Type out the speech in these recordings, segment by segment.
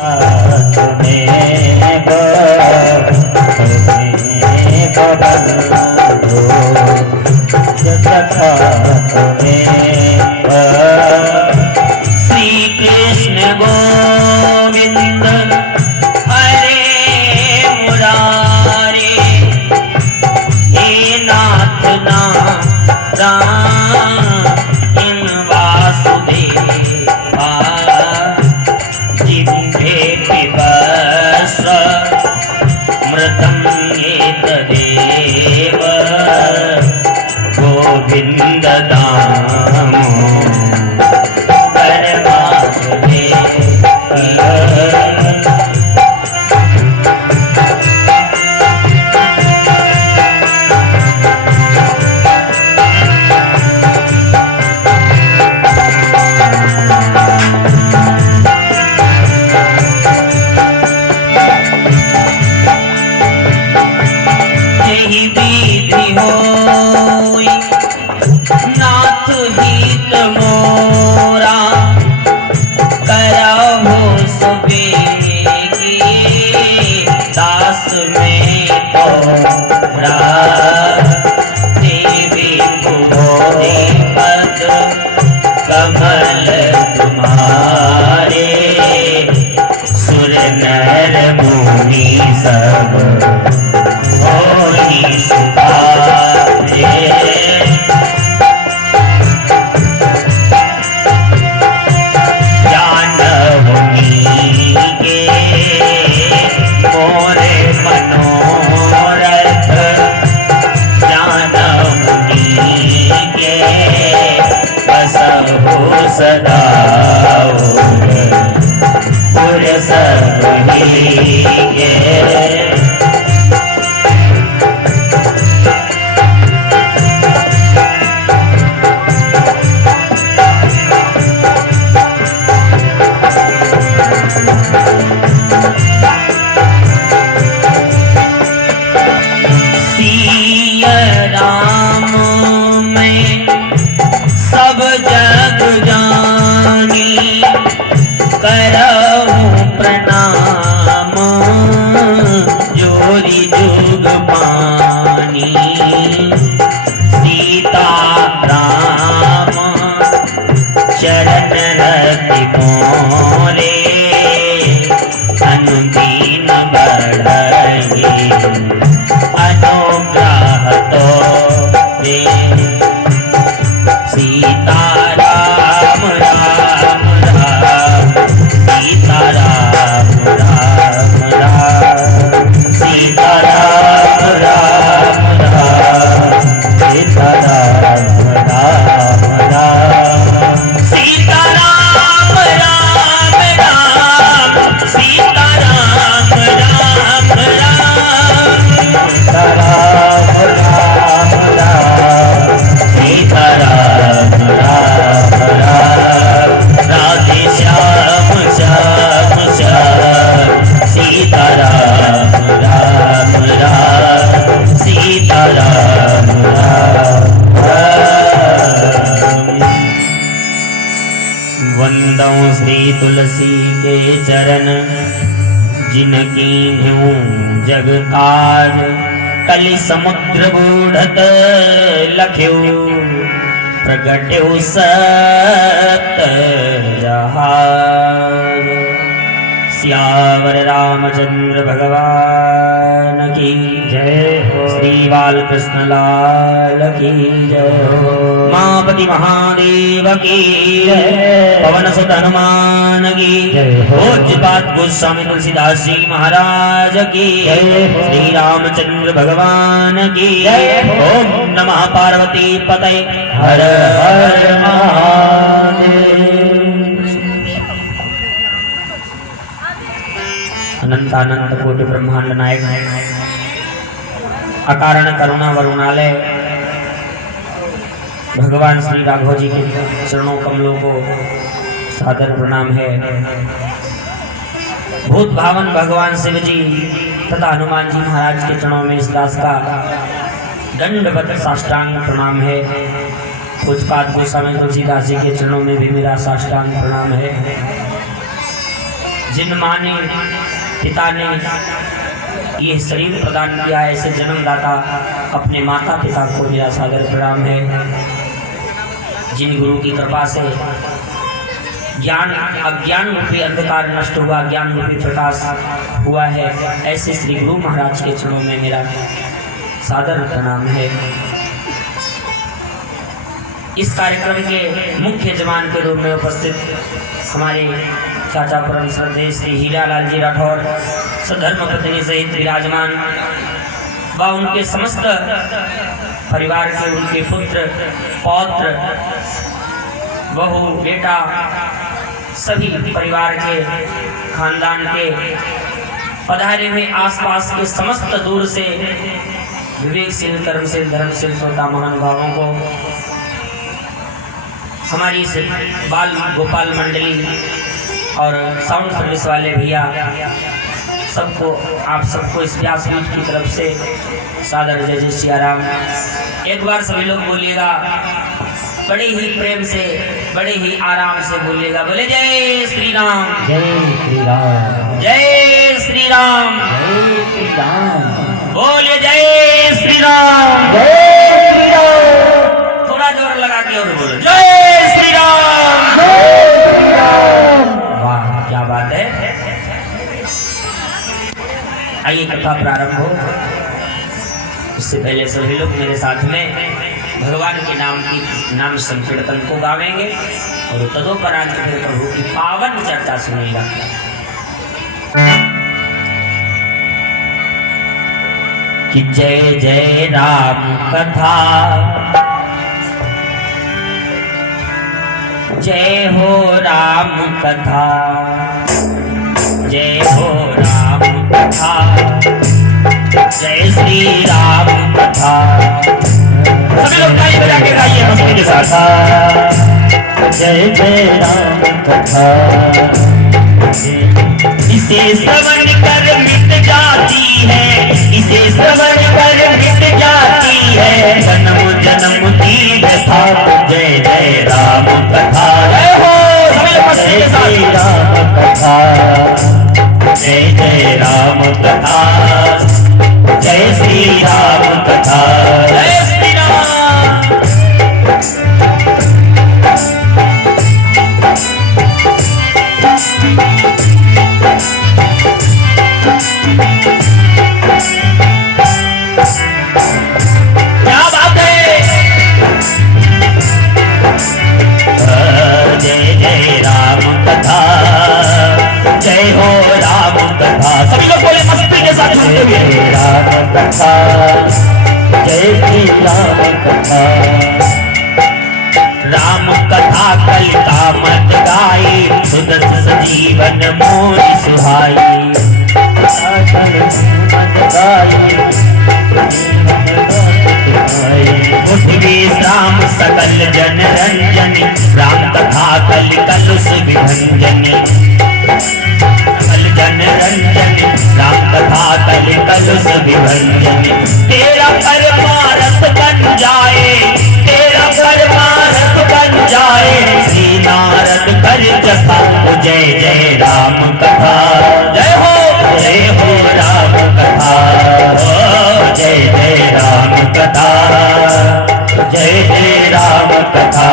श्री कृष्ण गोविंद हरे मुरारे, हे नाथ नारायण वासुदेवा, जिह्वे पिबस्व मृतं एतदेव गोविंद दामो नाथ हित मोरा, करहु सुबेगी दास में तोरा, देवी पूजे पद कमल तुम्हारे, सुर नर मुनि सब होई सुधारे। सदा पुर सब ही सिया राम में सब जग जानी, करहु प्रणाम जोरी जुग पानी। सीता राम चरण रति मोरे, अनुदीन बढ़ई अनुग्रह तो दे। सीता राम राम राम, सीता राम राम राम, सीता राम राम राम, सीता राम राम राम, सीता राम राम राम, सीता राम राम राम, सीता राम राम राम, सीता राम राम राम, राधे श्याम श्याम श्याम, सीता राम राम राम, सीता राम राम राम। वंदौ श्री तुलसी के चरण, जिनकी न्यू जग काज, कलि समुद्र बूढ़त लख्यो, प्रगट्यो सत जहाज। सियावर रामचंद्र भगवान की जय हो, श्री बालकृष्ण लाल की जय हो, मापति महादेव की जय, पवन सुत हनुमान की जय हो, पूज्यपाद गोस्वामी तुलसीदास जी महाराज की जय हो, श्री रामचंद्र भगवान की जय हो। ओम नमः पार्वती पतये हर हर महादेव। अनंत अनंत कोटि ब्रह्मांड नायक अकारण करुणा वरुणालय भगवान श्री राघव जी के चरणों कमलों को सादर प्रणाम है। भूत भावन भगवान शिव जी तथा हनुमान जी महाराज के चरणों में इस दास का दंडवत साष्टांग प्रणाम है। पूज्यपाद गोस्वामी तुलसीदास जी के चरणों में भी मेरा साष्टांग प्रणाम है। जिन माँ ने पिता ने ये शरीर प्रदान किया, ऐसे जन्मदाता अपने माता पिता को मेरा सादर प्रणाम है। जिन गुरु की कृपा से ज्ञान अज्ञान रूपी अंधकार नष्ट हुआ, ज्ञान रूपी प्रकाश हुआ है, ऐसे श्री गुरु महाराज के चरणों में मेरा सादर प्रणाम है। इस कार्यक्रम के मुख्य जमान के रूप में उपस्थित हमारे चाचा परम श्रद्धेय श्री हीरालाल जी राठौर सधर्म पत्नी सहित विराजमान व उनके समस्त परिवार के, उनके पुत्र पौत्र बहू बेटा सभी परिवार के खानदान के पधारे हुए आसपास के समस्त दूर से विवेकशील कर्मशील धर्मशील श्रोता महानुभावों को, हमारी इस बाल गोपाल मंडली और साउंड सर्विस वाले भैया सबको, आप सबको इस व्यासपीठ की तरफ से सादर जय जय सियाराम। एक बार सभी लोग बोलिएगा, बड़े ही प्रेम से, बड़े ही आराम से बोलिएगा, बोले जय श्री राम, जय श्री राम, जय श्री राम, जय श्री राम, बोले जय श्री राम, जय श्री राम। थोड़ा जोर लगा के और बोलो जय श्री राम, जय श्री राम। वाह क्या बात है। आइए कथा प्रारंभ हो, उससे पहले सभी लोग मेरे साथ में भगवान के नाम संकीर्तन को गावेंगे और तदोपरांत फिर प्रभु की पावन चर्चा सुनेगा। कि जय जय राम कथा, जय हो राम कथा, जय हो राम कथा, जय श्री राम कथा। सभी लोग ताली बजा के गाइए मस्ती के साथ। जय जय राम कथा, इसे श्रवण कर मिट जाती है, इसे श्रवण कर मिट जाती है जन्म जन्म की व्यथा। जय जय राम कथा, जय हो सभी लोग मस्ती के साथ। राम कथा, जय जय राम कथा, जय श्री राम कथा, जय श्री राम। क्या बात है। जय जय राम कथा, जय हो राम कथा। सभी लोग बोले मस्ती के साथ झूमते हुए। जय राम कथा, जय श्री राम कथा। राम कथा कल का मत गाई, सुदस सजीवन मोरी सुहाई। उठ विश्राम सकल जन रंजनी, राम कथा कल कलुष विभंजनी। सकल जन रंजनी, राम कथा कल कलुष विभंजनी। तेरा परमारथ बन जाए, तेरा परमारथ बन जाए, श्री नारद कर जथा। जय जय राम कथा, जय हो राम कथा, जय जय राम कथा, जय जय राम कथा।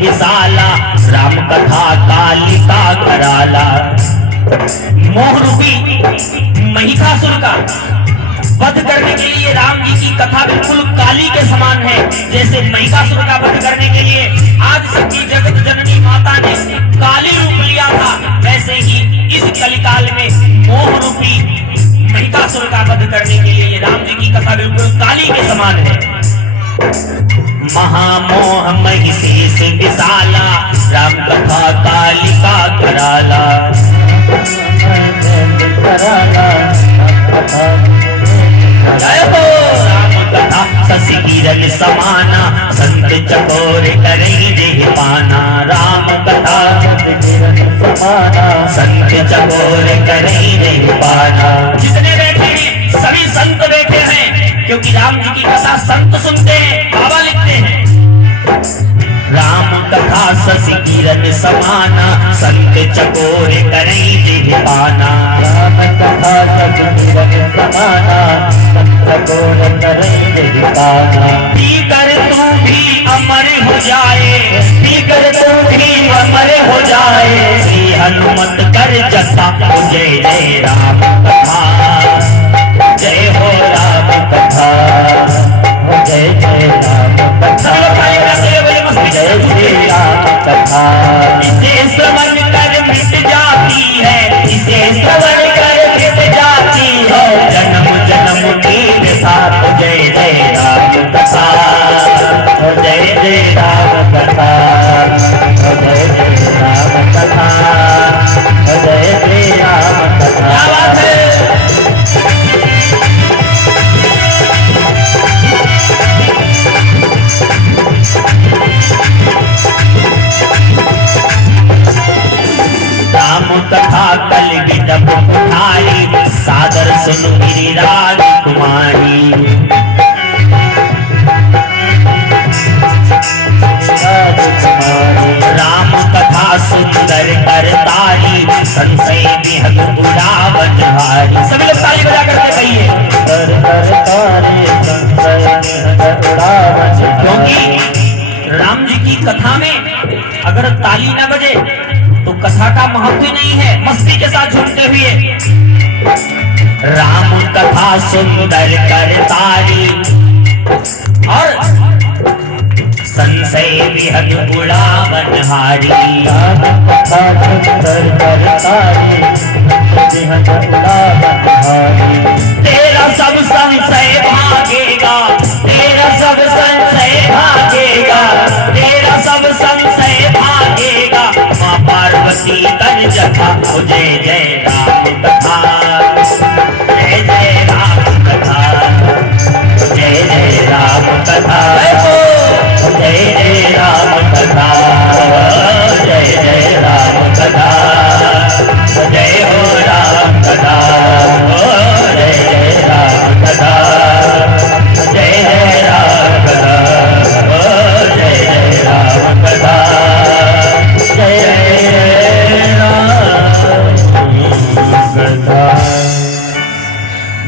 विशाला राम कथा कालिका कराला। मोह रूपी महिषासुर का वध करने के लिए राम जी की कथा बिल्कुल काली के समान है। जैसे महिषासुर का वध करने के लिए आज शक्ति जगत जननी माता ने काली रूप लिया था, वैसे ही इस कलिकाल में मोह रूपी महिषासुर का वध करने के लिए राम जी की कथा बिल्कुल काली के समान है। महामोह महिषेष विशाला राम कथा कालिका कराला। जय हो राम कथा शशि किरण समाना संत चकोर करई देह पाना। राम कथा शशि किरण समाना संत चकोर करई देह पाना। जितने बैठे हैं सभी संत बैठे हैं क्योंकि राम जी की कथा संत सुनते हैं, बाबा लिखते हैं। राम कथा शशि किरण समाना संत चकोर करई देह पाना। राम कथा शशि किरण समाना संत चकोर करई देह पाना। पीकर तू भी अमर हो जाए, पीकर तू भी अमर हो जाए। श्री हनुमत कर जता जय जय राम कथा। जय हो राम कथा, जय जय राम कथा, जय जय राम कथा। इसे श्रवण कर मिट जाती है, इसे श्रवण कर मिट जाती है जन्म जन्म की व्यथा। जय जय राम कथा, जय जय राम कथा, जय जय राम कथा, जय जय राम कथा। राम कथा कल विदप उठाई सादर सुन गिरिराज कुमारी। राम कथा सुंदर करतारी संशय विहग उड़ावन हारी। सभी लोग ताली बजा करके कहिए क्योंकि राम जी की कथा में अगर ताली न बजे तो कथा का महत्व ही नहीं है। मस्ती के साथ झूमते हुए राम कथा सुंदर करतारी और संशय विहग उड़ावन हारी। राम कथा सुंदर करतारी विहग उड़ावन हारी। तेरा सब संशय भागेगा, तेरा सब संशय भागेगा, तेरा सब संशय भागेगा। माँ पार्वती कर जथा जय जय राम कथा, जय जय राम कथा, जय जय राम कथा, जय जय राम कथा, जय जय राम कथा, जय हो राम कथा, जय जय राम कथा, जय जय राम कथा, जय जय राम कथा, जय जय राम कथा।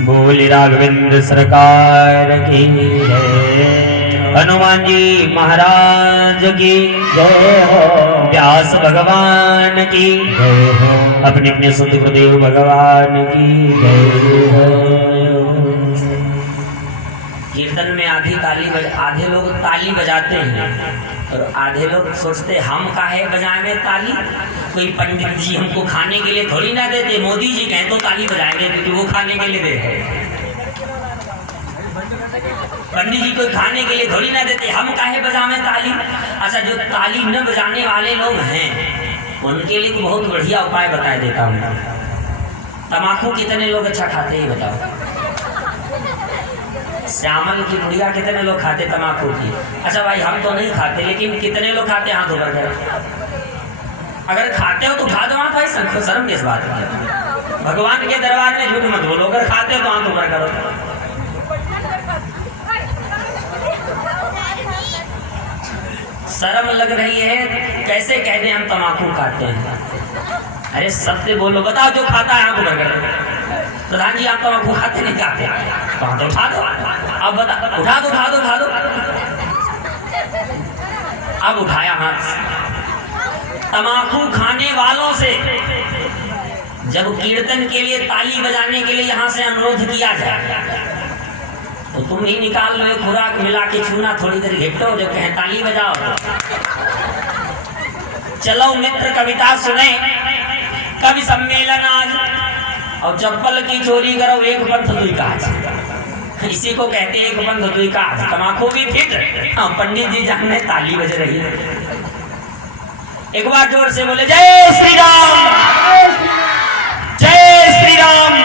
बोल राघवेंद्र सरकार की जय। हनुमान जी महाराज की जय हो। व्यास भगवान की जय हो। अपने अपने सुध गुरुदेव भगवान की जय हो। कीर्तन में आधे लोग ताली बजाते हैं और आधे लोग सोचते हम काहे बजाएंगे ताली। कोई पंडित जी हमको खाने के लिए थोड़ी ना देते, मोदी जी कहें तो ताली बजाएंगे क्योंकि वो खाने के लिए देते। पंडित जी कोई खाने के लिए थोड़ी ना देते, हम काहे बजावे ताली। अच्छा, जो ताली न बजाने वाले लोग हैं उनके लिए तो बहुत बढ़िया उपाय बता देता हूँ। तम्बाकू कितने लोग अच्छा खाते हैं बताओ। श्यामल की बुढ़िया कितने लोग खाते तम्बाकू की। अच्छा भाई हम तो नहीं खाते, लेकिन कितने लोग खाते हाथ ऊपर करो। अगर खाते हो तो उठा दो हाथ भाई, शर्म किस बात है। भगवान के दरबार में झूठ मत बोलो, अगर खाते हो तो हाथ ऊपर करो। शर्म लग रही है, कैसे कह दें हम तम्बाकू खाते हैं। अरे सत्य बोलो, बताओ जो खाता है हाथ ऊपर करो। प्रधान जी आप तम्बाकू खाते नहीं खाते, तो हाथ उठा दो। अब बता, उठा दो उठा दो उठा दो। अब उठाया हाथ। तम्बाकू खाने वालों से जब कीर्तन के लिए ताली बजाने के लिए यहाँ से अनुरोध किया जाए तो तुम ही निकाल लो खुराक मिला के छूना, थोड़ी देर घिपटो, जब कहें ताली बजाओ। चलो मित्र कविता सुने, कवि सम्मेलन आज, और चप्पल की चोरी करो एक पंथ दुई काज। इसी को कहते हैं एक बंद दुई का तमाकू भी फिट। हाँ, पंडित जी जाने ताली बज रही है। एक बार जोर से बोले जय श्री राम, जय श्री राम।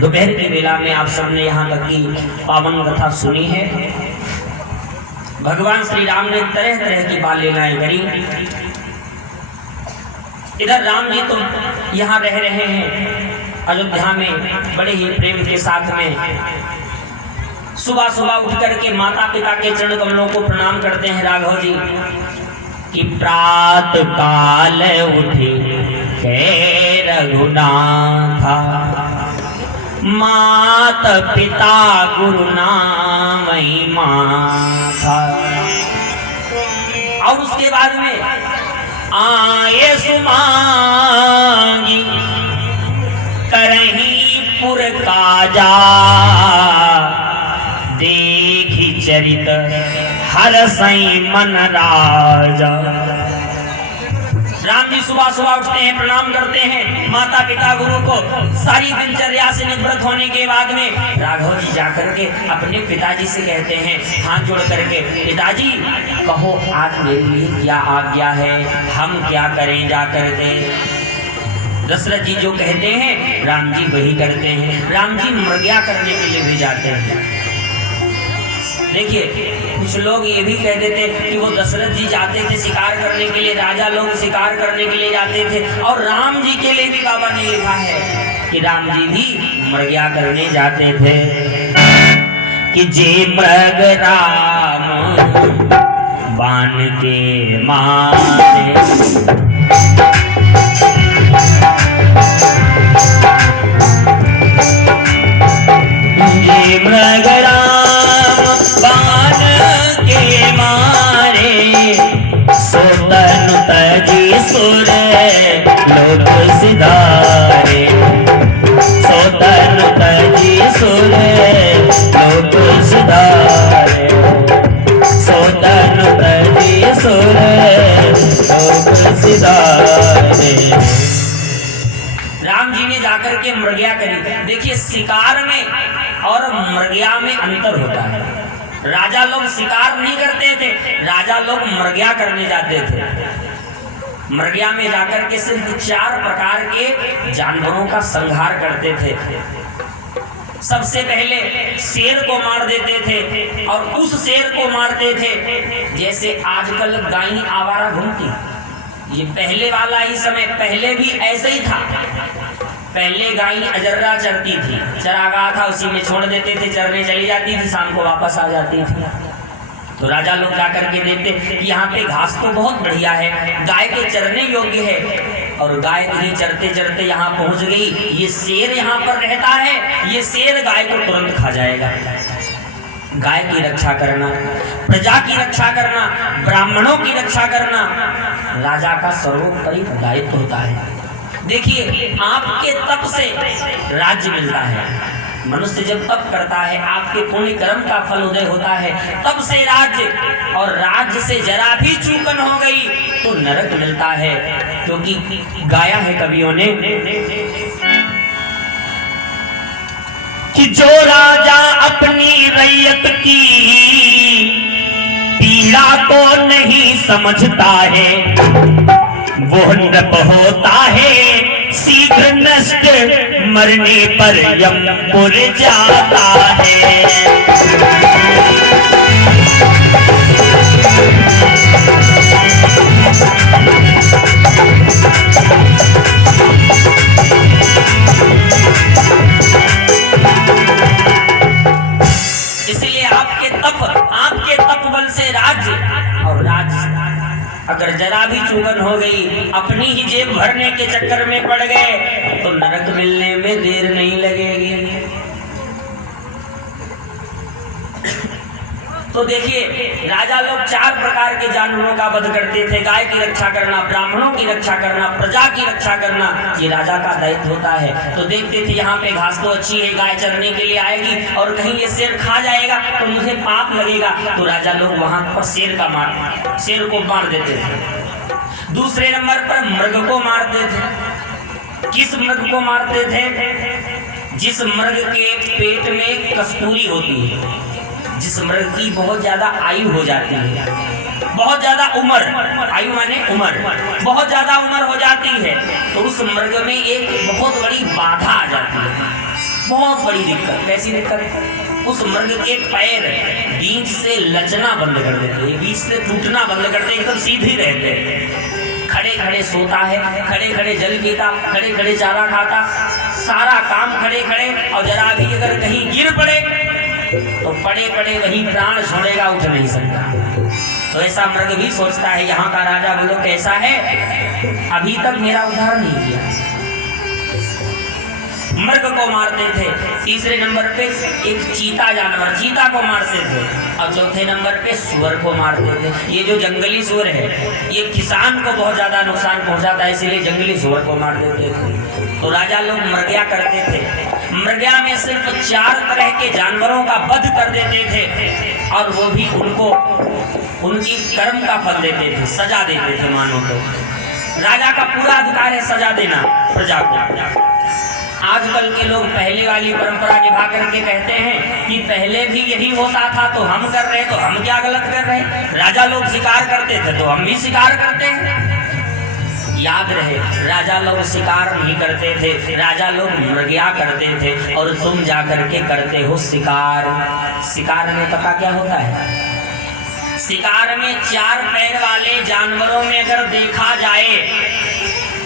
दोपहर की बेला में आप सबने यहाँ तक की पावन कथा सुनी है। भगवान श्री राम ने तरह तरह की बाल लीलाएं करी। इधर राम जी तो यहाँ रह रहे हैं अयोध्या में बड़े ही प्रेम के साथ में। सुबह सुबह उठ करके माता पिता के चरण कमलों को प्रणाम करते हैं राघव जी कि प्रात काल उठे हे रघुनाथा, मात पिता गुरु नाम माथा। और उसके बाद में आए सुमांगी करही पुर काजा, देखी चरित हर सई मन राजा। राम जी सुबह सुबह उठते हैं, प्रणाम करते हैं माता पिता गुरु को। सारी दिनचर्या से निवृत्त होने के बाद में राघव जी जाकर के अपने पिताजी से कहते हैं हाथ जोड़ करके, पिताजी कहो आज मेरे लिए क्या आज्ञा है, हम क्या करें जा करके। दशरथ जी जो कहते हैं राम जी वही करते हैं। राम जी मृग्या करने के लिए भी जाते हैं। देखिए कुछ लोग ये भी कह देते कि वो दशरथ जी जाते थे शिकार करने के लिए, राजा लोग शिकार करने के लिए जाते थे, और राम जी के लिए भी बाबा ने लिखा है कि राम जी भी मृग्या करने जाते थे। कि जे मृग राम बाण के मारे, जे मृग राम बाण के मारे, सो तनु तजी सुर लोक सिधारे, सो तनु तजी सुर लोक सिधारे, सो तनु तजी सुर लोक सिधारे। राम जी ने जाकर के मृग्या करी। देखिए शिकार में और मृग्या में अंतर होता है। राजा लोग शिकार नहीं करते थे, राजा लोग मृग्या करने जाते थे। मृग्या में जाकर के सिर्फ 4 प्रकार के जानवरों का संहार करते थे। सबसे पहले शेर को मार देते थे, और उस शेर को मारते थे जैसे आजकल गाय आवारा घूमती। ये पहले वाला ही समय, पहले भी ऐसे ही था। पहले गाय अजर्रा चरती थी, चरागाह था उसी में छोड़ देते थे, चरने चली जाती थी, शाम को वापस आ जाती थी। तो राजा लोग जाकर के देखते कि यहाँ पे घास तो बहुत बढ़िया है, गाय के चरने योग्य है, और गाय कहीं चरते चरते यहाँ पहुंच गई। ये शेर यहाँ पर रहता है, ये शेर गाय को तुरंत खा जाएगा। गाय की रक्षा करना, प्रजा की रक्षा करना, ब्राह्मणों की रक्षा करना राजा का सर्वोपरि दायित्व होता है। देखिए आपके तप से राज्य मिलता है। मनुष्य जब तप करता है, आपके पुण्य कर्म का फल उदय होता है, तब से राज्य, और राज्य से जरा भी चूकन हो गई तो नरक मिलता है। क्योंकि गाया है कवियों ने कि जो राजा अपनी रैयत की पीड़ा को नहीं समझता है, वो नृप होता है शीघ्र नष्ट, मरने पर यमपुर जाता है। इसलिए आपके तप बल से राज्य, और राज्य अगर जरा भी चूगन हो गई, अपनी ही जेब भरने के चक्कर में पड़ गए तो नरक मिलने में देर नहीं लगेगी। तो देखिए राजा लोग 4 प्रकार के जानवरों का वध करते थे। गाय की रक्षा करना, ब्राह्मणों की रक्षा करना, प्रजा की रक्षा करना, ये राजा का दायित्व होता है। तो देखते थे यहाँ पे घास तो अच्छी है, गाय चरने के लिए आएगी, और कहीं ये शेर खा जाएगा तो मुझे पाप लगेगा, तो राजा लोग वहां पर शेर को मार देते थे। दूसरे नंबर पर मृग को मारते थे। किस मृग को मारते थे? जिस मृग के पेट में कस्तूरी होती है, जिस मृग की बहुत ज्यादा आयु हो जाती है, बहुत ज्यादा उम्र, आयु माने उम्र, बहुत ज्यादा उम्र हो जाती है, तो उस मृग में एक बहुत बड़ी बाधा आ जाती है, बहुत बड़ी दिक्कत। कैसी दिक्कत? उस मृग के पैर बीच से लचना बंद कर देते, बीच से टूटना बंद करते, एकदम सीधे रहते। खड़े खड़े सोता है, खड़े खड़े जल पीता, खड़े खड़े चारा खाता, सारा काम खड़े खड़े, और जरा भी अगर कहीं गिर पड़े तो पड़े पड़े वही प्राण छोड़ेगा, उठ नहीं सकता। तो ऐसा मृग भी सोचता है, यहाँ का राजा बोलो कैसा है, अभी तक मेरा उद्धार नहीं किया। मृग को मारते थे। तीसरे नंबर पे एक चीता जानवर, चीता को मारते थे। और चौथे नंबर पे सुअर को मारते थे। ये जो जंगली सुअर है ये किसान को बहुत ज्यादा नुकसान पहुंचाता है, इसीलिए जंगली सुअर को मार देते थे। तो राजा लोग मृग्या करते थे। मृग्या में सिर्फ 4 तरह के जानवरों का वध कर देते थे, और वो भी उनको उनकी कर्म का फल देते थे, सजा देते थे। मानो तो राजा का पूरा अधिकार है सजा देना प्रजा को। आजकल के लोग पहले वाली परंपरा निभा करके कहते हैं कि पहले भी यही होता था, तो हम कर रहे, तो हम क्या गलत कर रहे? राजा लोग शिकार करते थे तो हम भी शिकार करते हैं। याद रहे, राजा लोग शिकार नहीं करते थे, राजा लोग मृग्या करते थे, और तुम जा करके करते हो शिकार। शिकार में पता क्या होता है? शिकार में 4 पैर वाले जानवरों में अगर देखा जाए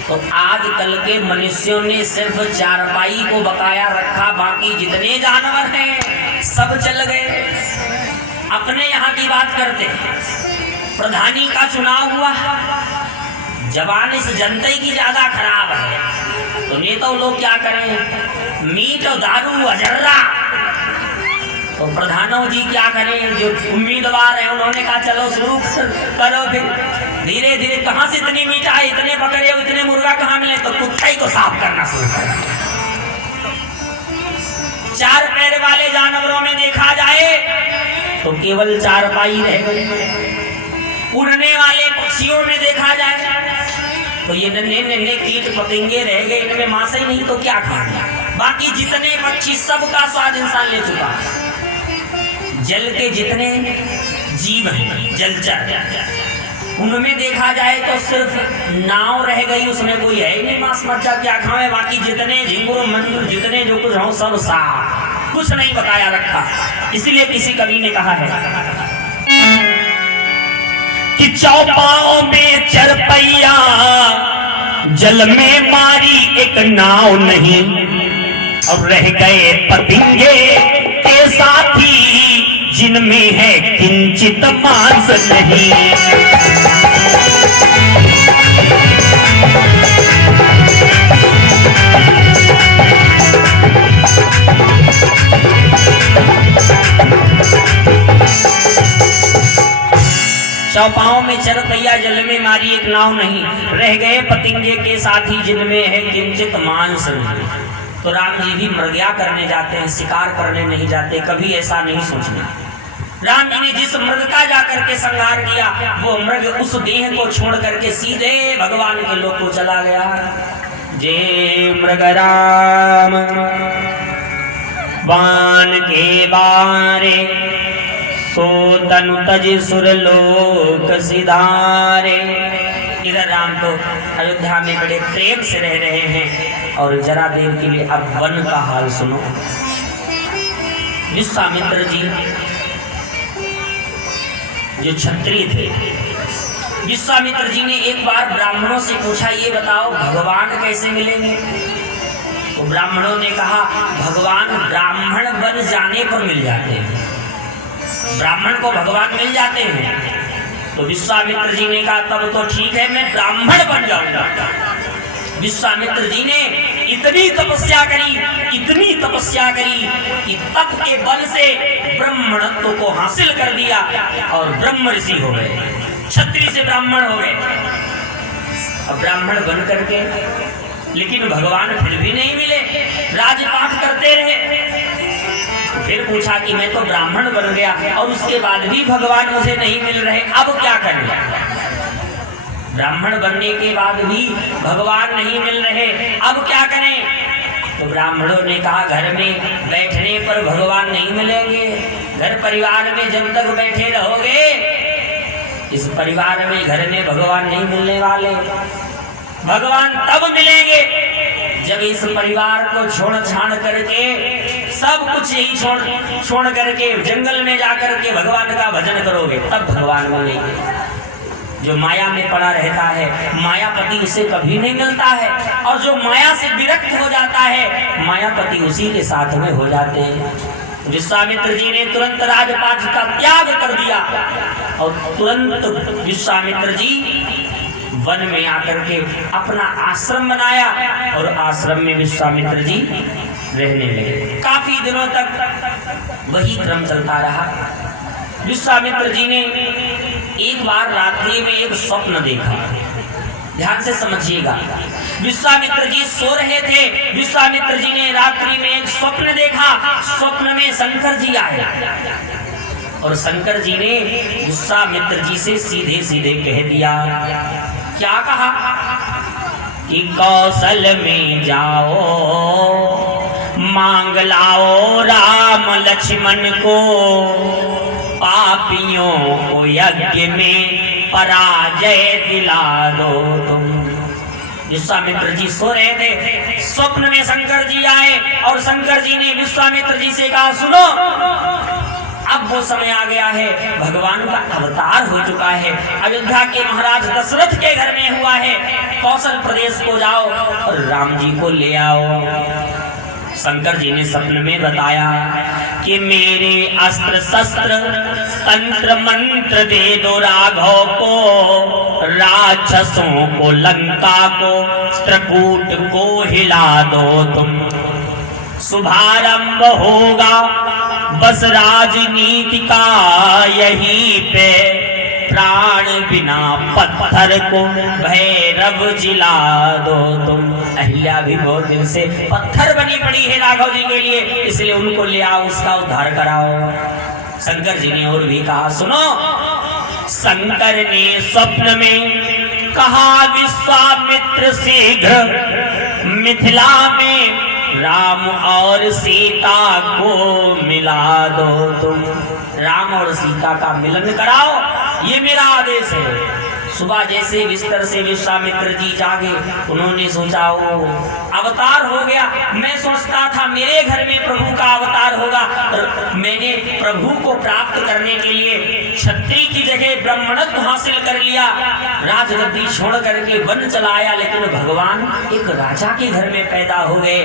तो आजकल के मनुष्यों ने सिर्फ चारपाई को बकाया रखा, बाकी जितने जानवर हैं सब चल गए। अपने यहाँ की बात करते, प्रधानी का चुनाव हुआ, जवान इस जनता की ज्यादा खराब है, तो नेता लोग क्या करें, मीट और दारू अजर्रा। तो प्रधानों जी क्या करें, जो उम्मीदवार है उन्होंने कहा चलो शुरू करो। फिर धीरे धीरे कहाँ से इतनी मीट आए, इतने बकरे और इतने मुर्गा कहाँ मिले, तो कुत्ते ही को साफ करना शुरू करा। 4 पैर वाले जानवरों में देखा जाए तो केवल चारपाई रह गई। उड़ने वाले पक्षियों में देखा जाए तो ये नन्हे नन्हे कीट पतंगे रह गए, इनमें मांस ही नहीं तो क्या खाना। बाकी जितने पक्षी सबका स्वाद इंसान ले चुका। जल के जितने जीव हैं जलचर, उनमें देखा जाए तो सिर्फ नाव रह गई, उसमें कोई है ही नहीं, मांस मज्जा क्या खाए। बाकी जितने झिंगुर मंडूर जितने जो कुछ हो सब साफ, कुछ नहीं बकाया रखा। इसलिए किसी कवि ने कहा है कि चौपाओं में चरपैया जल में मारी एक नाव नहीं, और रह गए पतंगे के साथी जिनमें है किंचित मांस नहीं। चौपाओं में चरपैया जल में मारी एक नाव नहीं, रह गए पतंगे के साथी जिनमें है किंचित मांस नहीं। तो राम जी भी मृग्या करने जाते हैं, शिकार करने नहीं जाते, कभी ऐसा नहीं सोचना। राम जी ने जिस मृग का जाकर के संहार किया, वो मृग उस देह को छोड़ करके सीधे भगवान के लोक को चला गया। जे मृग राम बाण के बारे, सो तनु तज सुर लोक सिधारे। इधर राम तो अयोध्या में बड़े प्रेम से रह रहे हैं, और जरा देर के लिए अब वन का हाल सुनो। विश्वामित्र जी जो क्षत्रिय थे, विश्वामित्र जी ने एक बार ब्राह्मणों से पूछा, ये बताओ भगवान कैसे मिलेंगे? तो ब्राह्मणों ने कहा भगवान ब्राह्मण बन जाने पर मिल जाते हैं, ब्राह्मण को भगवान मिल जाते हैं। तो विश्वामित्र जी ने कहा तब तो ठीक है, मैं ब्राह्मण बन जाऊंगा। विश्वामित्र जी ने इतनी तपस्या करी, इतनी तपस्या करी कि तप के बल से ब्राह्मणत्व को हासिल कर दिया, और ब्रह्म ऋषि हो गए, क्षत्रिय से ब्राह्मण हो गए। अब ब्राह्मण बन करके, लेकिन भगवान फिर भी नहीं मिले, राजपाट करते रहे। फिर पूछा कि मैं तो ब्राह्मण बन गया और उसके बाद भी भगवान मुझे नहीं मिल रहे, अब क्या करें? ब्राह्मण बनने के बाद भी भगवान नहीं मिल रहे, अब क्या करें? तो ब्राह्मणों ने कहा घर में बैठने पर भगवान नहीं मिलेंगे, घर परिवार में जब तक बैठे रहोगे इस परिवार में घर में भगवान नहीं मिलने वाले। भगवान तब मिलेंगे जब इस परिवार को छोड़ छाड़ करके सब कुछ यही छोड़ करके जंगल में जाकर के भगवान का भजन करोगे, तब भगवान मिलेंगे। जो माया में पड़ा रहता है मायापति उसे कभी नहीं मिलता है, और जो माया से विरक्त हो जाता है मायापति उसी के साथ में हो जाते हैं। विश्वामित्र जी ने तुरंत राजपाट का त्याग कर दिया और तुरंत विश्वामित्र जी वन में आकर के अपना आश्रम बनाया और आश्रम में विश्वामित्र जी रहने लगे। काफी दिनों तक वही क्रम चलता रहा। विश्वामित्र जी ने एक बार रात्रि में एक स्वप्न देखा, ध्यान से समझिएगा। विश्वामित्र जी सो रहे थे, विश्वामित्र जी ने रात्रि में एक स्वप्न देखा। स्वप्न में शंकर जी आए और शंकर जी ने विश्वामित्र जी से सीधे सीधे कह दिया, क्या कहा कि कौशल में जाओ मांग लाओ राम लक्ष्मण को, पापियों को यज्ञ में पराजय दिला दो तुम। विश्वामित्र जी सो रहे थे, स्वप्न में शंकर जी आए और शंकर जी ने विश्वामित्र जी से कहा, सुनो अब वो समय आ गया है, भगवान का अवतार हो चुका है, अयोध्या के महाराज दशरथ के घर में हुआ है, कौशल प्रदेश को जाओ और राम जी को ले आओ। शंकर जी ने स्वप्न में बताया कि मेरे अस्त्र शस्त्र तंत्र मंत्र दे दो राघव को, राक्षसों को लंका को त्रिकूट को हिला दो तुम। शुभारंभ होगा बस राजनीति का यहीं पे, प्राण बिना पत्थर को भैरव जिला दो तुम। अहिल्या भी बहुत दिन से पत्थर बनी पड़ी है राघव जी के लिए, इसलिए उनको ले आओ, उसका उद्धार कराओ। शंकर जी ने और भी कहा, सुनो शंकर ने स्वप्न में कहा, विश्वामित्र शीघ्र मिथिला में राम और सीता को मिला दो तुम। राम और सीता का मिलन कराओ, ये मेरा आदेश है। सुबह जैसे बिस्तर से विश्वामित्र जी जागे, उन्होंने सोचा ओ अवतार हो गया। मैं सोचता था मेरे घर में प्रभु का अवतार होगा, और मैंने प्रभु को प्राप्त करने के लिए क्षत्रिय की जगह ब्राह्मणत्व हासिल कर लिया, राजगद्दी छोड़ करके वन चला आया, लेकिन भगवान एक राजा के घर में पैदा हो गए।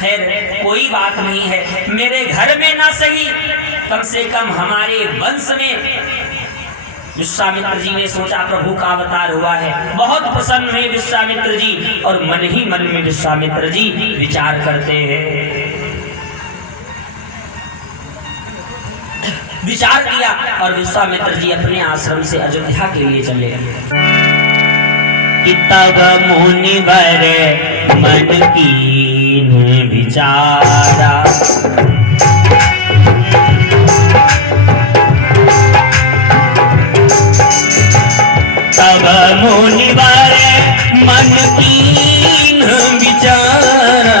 खैर कोई बात नहीं है, मेरे घर में ना सही कम से कम हमारे वंश में। विश्वामित्र जी ने सोचा प्रभु का अवतार हुआ है, बहुत प्रसन्न हुए विश्वामित्र जी, और मन ही मन में विश्वामित्र जी विचार करते हैं। विचार किया और विश्वामित्र जी अपने आश्रम से अयोध्या के लिए चले। तब मुनिवर मन कीन्ह विचारा, तब मुनिवर मन कीन्ह विचारा,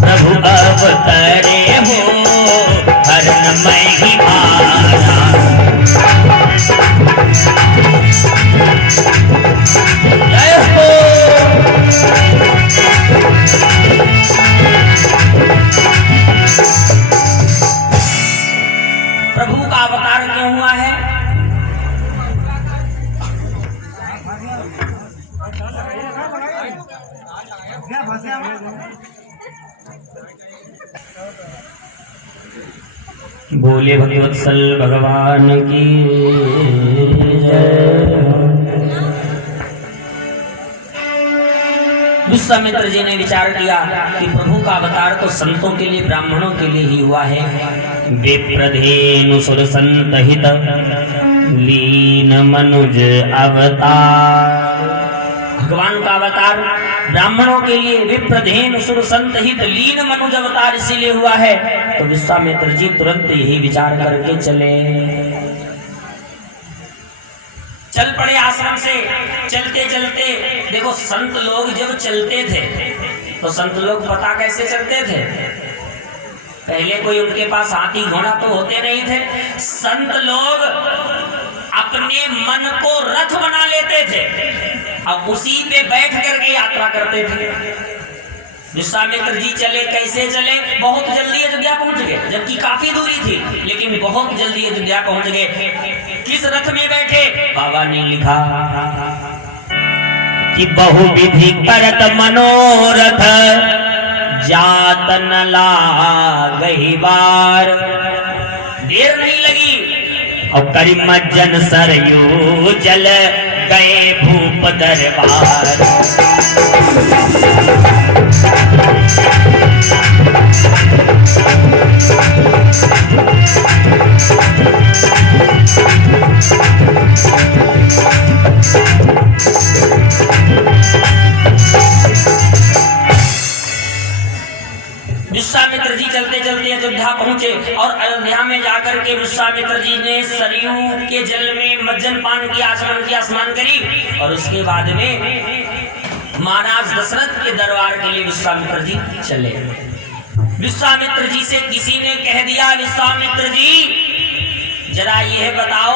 प्रभु अवतरे हो हरण मैं ही भारा। जय हो प्रभु का अवतार क्यों हुआ है? बोले भगवत्सल भगवान की जय। विश्वामित्र जी ने विचार किया कि प्रभु का अवतार तो संतों के लिए ब्राह्मणों के लिए ही हुआ है। विप्रधेनु सुर संत हित लीन मनुज अवतार, भगवान का अवतार ब्राह्मणों के लिए विप्रधेनु सुर संत हित लीन मनुज अवतार इसीलिए हुआ है। तो विश्वामित्र जी तुरंत यही विचार करके चल पड़े आश्रम से। चलते चलते देखो संत लोग जब चलते थे तो संत लोग पता कैसे चलते थे? पहले कोई उनके पास हाथी घोड़ा तो होते नहीं थे। संत लोग अपने मन को रथ बना लेते थे और उसी पे बैठ करके यात्रा करते थे। विश्वामित्र जी चले, कैसे चले? बहुत जल्दी अयोध्या पहुंच गए, जबकि काफी दूरी थी, लेकिन बहुत जल्दी अयोध्या पहुंच गए। किस रथ में बैठे? बाबा ने लिखा कि बहुविधि करत मनोरथ जात न लागहि बार। देर नहीं लगी और करीमज्जन सरयू जल गए भूप दरबार। विश्वामित्र जी चलते चलते अयोध्या पहुंचे और अयोध्या में जाकर के विश्वामित्र जी ने सरयू के जल में मज्जन पान की आचमन की स्नान करी और उसके बाद में महाराज दशरथ के दरबार के लिए विश्वामित्र जी चले। विश्वामित्र जी से किसी ने कह दिया, विश्वामित्र जी जरा यह बताओ,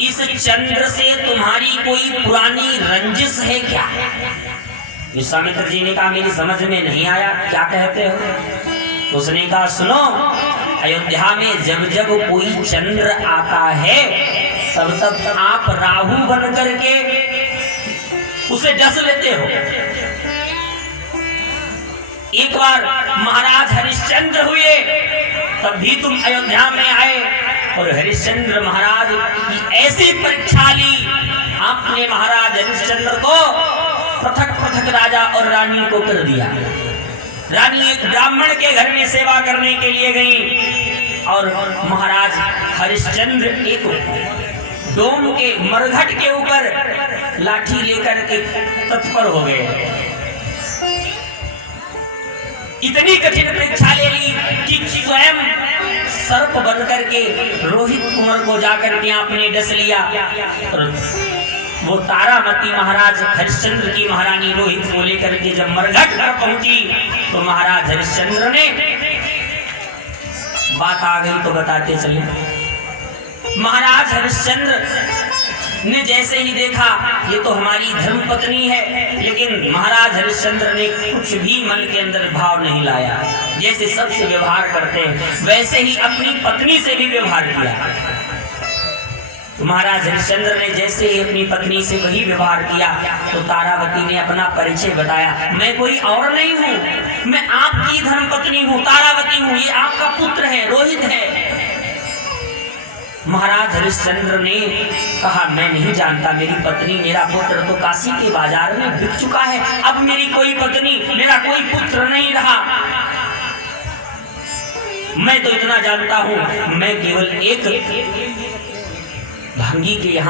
इस चंद्र से तुम्हारी कोई पुरानी रंजिश है क्या? विश्वामित्र जी ने कहा, मेरी समझ में नहीं आया, क्या कहते हो? उसने कहा, सुनो, अयोध्या में जब जब कोई चंद्र आता है तब तब आप राहु बन करके उसे डस लेते हो। एक बार महाराज हरिश्चंद्र हुए तब भी तुम अयोध्या में आए और हरिश्चंद्र महाराज की ऐसी परीक्षा ली, आपने महाराज हरिश्चंद्र को पृथक पृथक राजा और रानी को कर दिया। रानी एक ब्राह्मण के घर में सेवा करने के लिए गई और महाराज हरिश्चंद्र एक डोम के मरघट के ऊपर लाठी लेकर के तत्पर हो गए। इतनी कठिन परीक्षा ले ली कि स्वयं सर्प बनकर के रोहित कुंवर को जाकर के आपने डस लिया और वो तारामती महाराज हरिश्चंद्र की महारानी रोहित को लेकर के जब मरघट पर पहुंची तो महाराज हरिश्चंद्र ने बात आ गई तो बताते चले। महाराज हरिश्चंद्र ने जैसे ही देखा ये तो हमारी धर्मपत्नी है, लेकिन महाराज हरिश्चंद्र ने कुछ भी मन के अंदर भाव नहीं लाया। जैसे सबसे व्यवहार करते हैं वैसे ही अपनी पत्नी से भी व्यवहार किया। तो महाराज हरिश्चंद्र ने जैसे ही अपनी पत्नी से वही व्यवहार किया तो तारावती ने अपना परिचय बताया, मैं कोई और नहीं हूँ, मैं आपकी धर्मपत्नी हूँ, तारावती हूँ, ये आपका पुत्र है, रोहित है। महाराज हरिश्चंद्र ने कहा, मैं नहीं जानता, मेरी पत्नी मेरा पुत्र तो काशी के बाजार में बिक चुका है, अब मेरी कोई पत्नी मेरा कोई पुत्र नहीं रहा। मैं तो इतना जानता हूं, मैं केवल एक भांगी के यहाँ